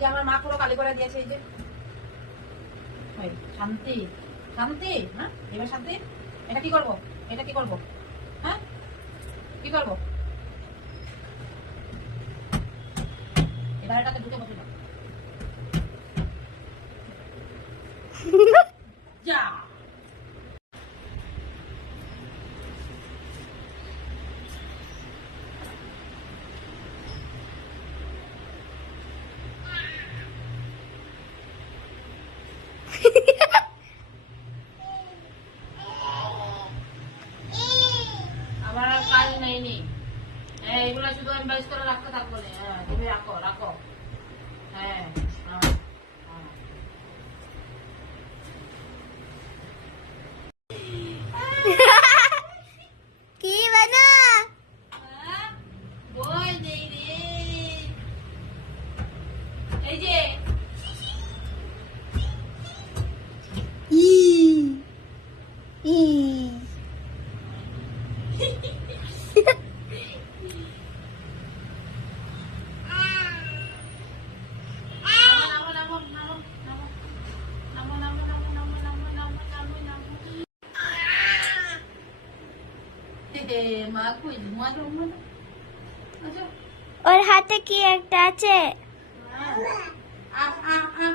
যে আমার মা পুরো কালি করে দিয়েছে। এই যে শান্তি শান্তি, হ্যাঁ এবার শান্তি। এটা কি করবো, এটা কি করবো, হ্যাঁ কি করবো? এবার এটাকে ঢুকে বসে যাও। যা আমার আর কাজ নেই। হ্যাঁ এগুলো শুধু আমি বেশ করে রাখতে থাকবো না। হ্যাঁ তুমি রাখো রাখো। হ্যাঁ কি বানা বই নেই রে। এই যে ই ই মা কই মা রুমা আচ্ছা ওর হাতে কি একটা আছে? আ আ আ